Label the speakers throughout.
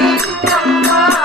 Speaker 1: కాలంలో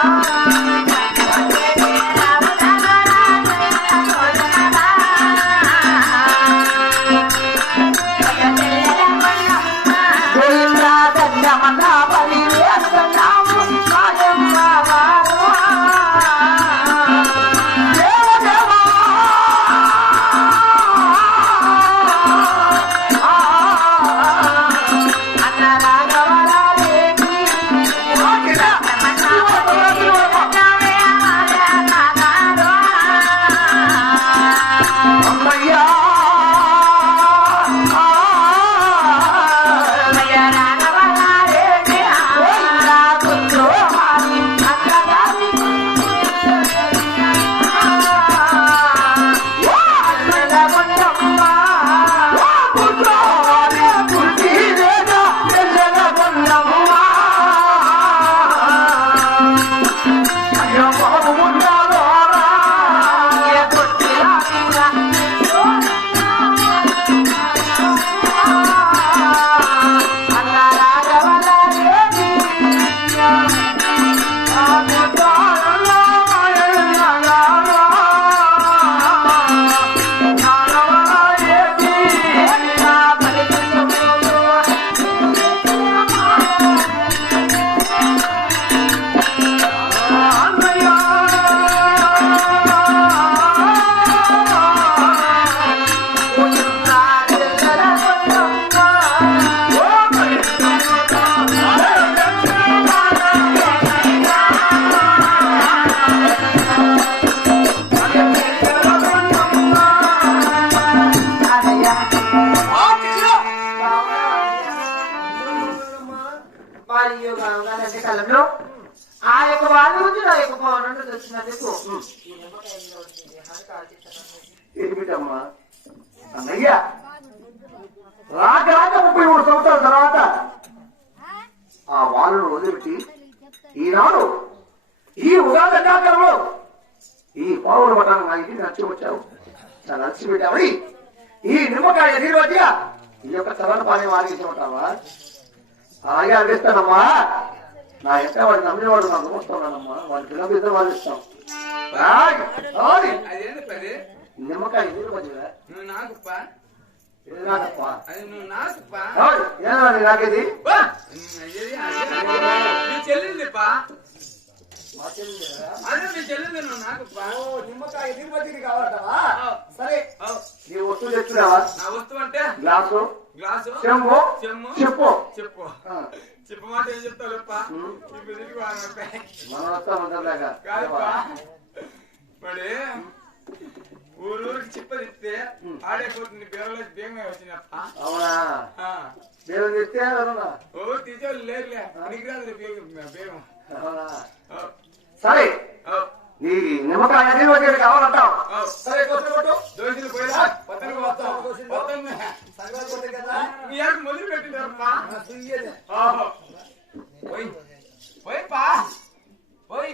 Speaker 2: ఏమిటమ్మా? అన్నయ్య రాక రాక ముప్పై మూడు సంవత్సరాల తర్వాత ఆ వాళ్ళను వదిలిపెట్టి ఈనాడు ఈ ఉగాది కాలంలో ఈ పావుల పట్టణం నా ఇంటికి నచ్చి వచ్చావు. చాలా నచ్చి పెట్టావని ఈ నిమ్మకాయ నీరువద్య ఈ యొక్క చలన పానీ వారికి ఉంటావా అలాగే అందిస్తానమ్మా నా ఎంత వాడు నమ్మినవాడు నాకు నమ్ముతున్నానమ్మా వాడి పిల్లలు ఇద్దరు.
Speaker 3: అదేంటి పది
Speaker 2: నిమ్మకాయ నీరు ఏనా నాకేది
Speaker 3: వా! అయ్యేది అదే. నీ చెల్లిందిప్పా? అదే నీ చెల్లింది నువ్వు నాకుప్ప?
Speaker 2: నిమ్మకాయ మధ్యకి కావాలటవా? సరే. నీ వస్తువు తెచ్చుకున్నావా?
Speaker 3: నా వస్తువు అంటే
Speaker 2: గ్లాసు.
Speaker 3: గ్లాసు?
Speaker 2: చెంబు.
Speaker 3: చెమ్ము
Speaker 2: చెప్పు.
Speaker 3: చెప్పు. చెప్పమాట ఏం చెప్తావు లేప్ప ఇప్పుడు తిరిగి మరి ఊరూరికి చిప్ప తిప్పితే ఆడైపోతుంది బేరలో బేగమే వచ్చినప్ప ఓ తీసేవాళ్ళు లేరులే. పనికిరాదు బేగం
Speaker 2: సరే. నీ నిమ్మకాయ కావాలంటావు. సరే కొట్టు కొట్టు.
Speaker 3: దోషులు పోయినా? పత్తనికి పోతాం పోతాం మీ ఆకు మొదలు పెట్టినారప్పా ఓహో పోయి పోయి పా పోయి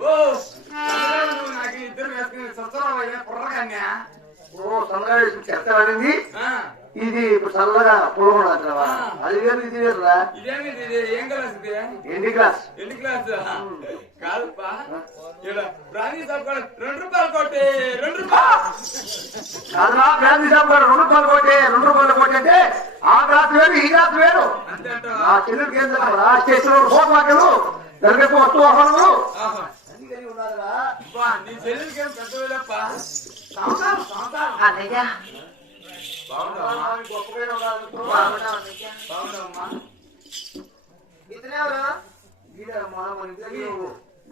Speaker 3: ఓ. చంద్రబాబు నువ్వు నాకు ఇద్దరు వేసుకుని సత్సరావు కుర్రకన్యా
Speaker 2: ఓ సన్నగా చెత్తమైంది ఇది ఇప్పుడు చల్లగా పులగొండ అంటావా? అది వేరు ఇది వేరురా
Speaker 3: ఇదేమి ఇది ఏం క్లాస్ ఇది?
Speaker 2: ఎన్ని క్లాస్
Speaker 3: ఎన్ని క్లాస్ కాదుపా. ఇక్కడ బ్రాందీ షాప్ కాడ రెండు రూపాయలు కొట్టి రెండు రూపాయలు.
Speaker 2: కాదురా బ్రాంతి షాప్ కూడా రెండు రూపాయలు కొట్టే రెండు రూపాయలు కొట్టి అంటే ఆ క్లాస్ వేరు ఈ క్లాస్ వేరు. ఆ చెల్లెలకి ఏం చెప్పరా స్టేషన్ ఫోన్ మాటలు జరిగే వస్తు వాహనములు.
Speaker 3: ఆహా. అబ్బా, నీ చెల్లెలకి ఏం పెద్ద సంవత్సరం సంవత్సరం
Speaker 1: అన్నయ్య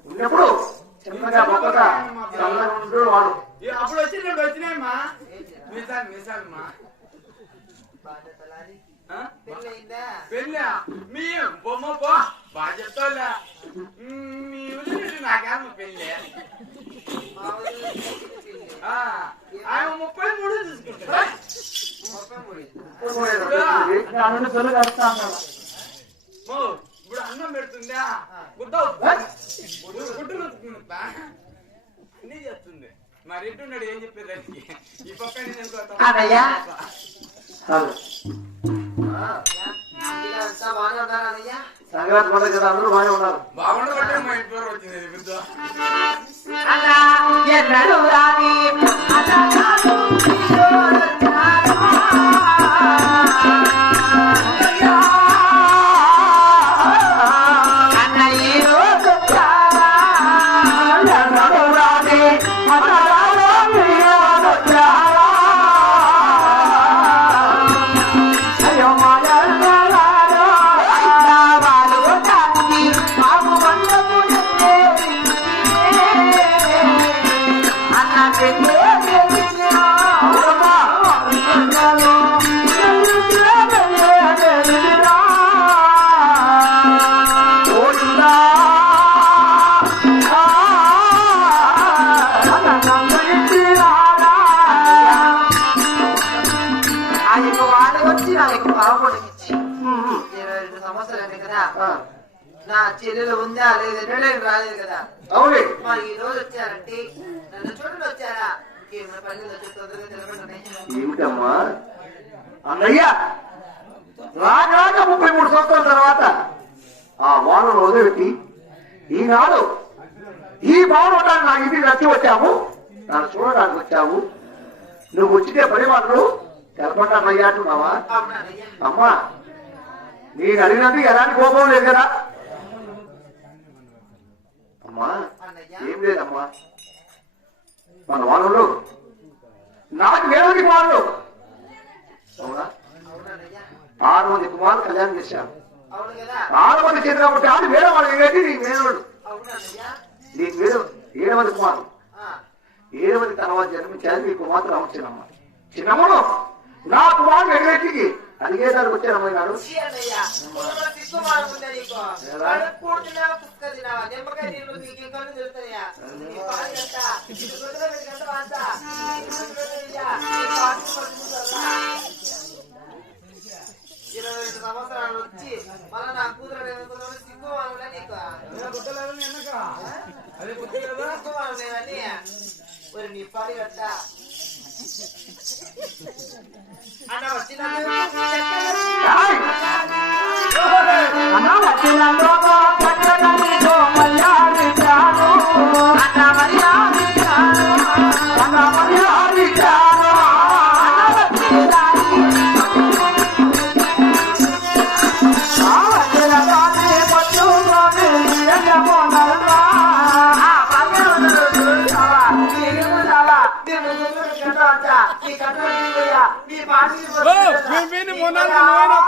Speaker 2: ఉన్నప్పుడు చిన్నగా చల్లగా ఉంటూ వాడు.
Speaker 3: అప్పుడు వచ్చి రెండు వచ్చినాయమ్మా? మీసాలు మీసాలమ్మా? పెళ్ళా? మీ బొమ్మ పో బాగా చెప్తావులే మీ వదిలిపెట్టి నాకేమో పెళ్ళి
Speaker 1: మా ఊరిలో చిన్న పెళ్ళి.
Speaker 3: ఆ, ఆయన ముప్పై మూడు తీసుకుంటా
Speaker 1: ముప్పై మూడు
Speaker 3: మో, ఇప్పుడు అన్నం పెడుతుందా గుడ్డ గుడ్డు అన్ని చేస్తుంది మరి ఎట్టున్నాడు ఏం చెప్పారు ఈ పక్క నేను
Speaker 1: అన్నయ్య
Speaker 2: కదా అందరూ బాగానే ఉన్నారు.
Speaker 4: బాగుండబట్టే మా ఇంటి వచ్చింది ఇది
Speaker 1: చెల్లెలు ఉందా లేదా నేను రాలేదు కదా.
Speaker 2: అవునే.
Speaker 1: మరి ఈ రోజు వచ్చారంటే నన్ను చూడండి వచ్చారా? తెలపండి.
Speaker 2: ఏమిటమ్మా? అన్నయ్య రాక ముప్పై మూడు సంవత్సరాల తర్వాత ఆ వానను వదిలిపెట్టి ఈనాడు ఈ భవనం నా ఇంటికి నచ్చి వచ్చాము నన్ను చూడడానికి వచ్చావు నువ్వు వచ్చితే పని మాటలు తెలపంటానయ్యా అంటున్నావా?
Speaker 1: అవునన్నయ్య.
Speaker 2: అమ్మా నేను అడిగినందుకు ఎలాంటి కోపం లేదు కదా. అమ్మా ఏం లేదమ్మా. మన వాళ్ళు నాకు వేరే కుమారులు అవునా? ఆరు మంది కుమారులు కళ్యాణం చేశాను ఆరు మంది చేతి కాబట్టి ఆడు వేరే వాళ్ళు ఏంటి నీకు మేనవాడు నీకు వేరే ఏడు మంది కుమారులు. ఏడు మంది తర్వాత జన్మించాలి నీ కుమార్తె రామచ్చినమ్మ చిన్నమ్మను నా కుమారుడు ఎగరెట్టికి అడిగేదానికి వచ్చానమ్మ నాడు
Speaker 1: చీ అన్నయ్య, ఊళ్ళో సిగ్గు మానుకుందా నీకు? కడుపు పూడ్చినావా, కుక్క తినావా? నిమ్మకాయ నీళ్ళు పీకి కళ్ళు తిరుగుతాయా? నీ పాలు ఎంత? నీ గుడ్డలో పెట్టి ఎంత అంత? నీ గుడ్డలో పెట్టి నీ పాలు పట్టుకుంటావా? ఇరవై రెండు సంవత్సరాలు వచ్చి మళ్ళా నా కూతురు సిగ్గు మానులే నీకు
Speaker 4: అదే?
Speaker 1: సిగ్గు మరి నీ పాలు కట్ట అన్న వచ్చినప్పుడు
Speaker 2: ఏయ్! అన్న వచ్చిన లోప
Speaker 4: విని మొన్నాడు నువ్వైనా